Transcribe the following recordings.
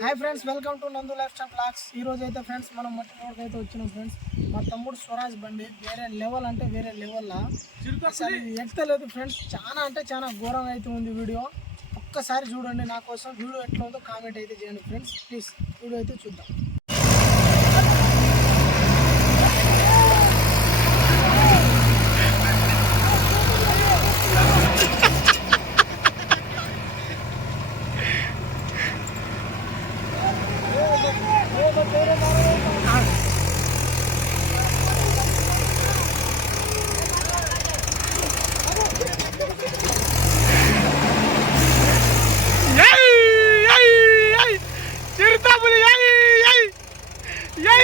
hi friends welcome to Nandu lifestyle blogs ఈ రోజు అయితే ఫ్రెండ్స్ మనం మొట్టమొదటి అయితే వచ్చినాం ఫ్రెండ్స్ మా తమ్ముడు స్వరాజ్ బండి వేరే లెవెల్ అంటే వేరే లెవెల్ అసలు ఎక్కలేదు ఫ్రెండ్స్ చాలా అంటే చాలా ఘోరంగా అయితే ఉంది వీడియో ఒక్కసారి చూడండి నా కోసం వీడియో ఎట్లా ఉందో కామెంట్ అయితే చేయండి ఫ్రెండ్స్ ప్లీజ్ వీడియో అయితే చూద్దాం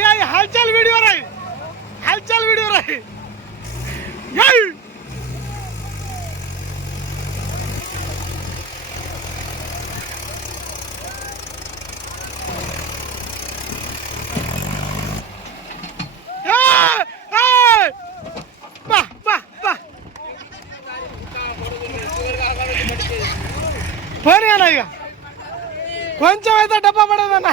हालचाल व्हिडिओ आहे हालचाल व्हिडिओ आहे कोणच्या वयाचा डब्बा पडायचा ना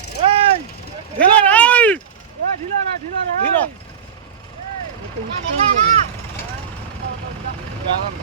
ઢીલા રે એ ઢીલા ના ઢીલા રે ઢીલા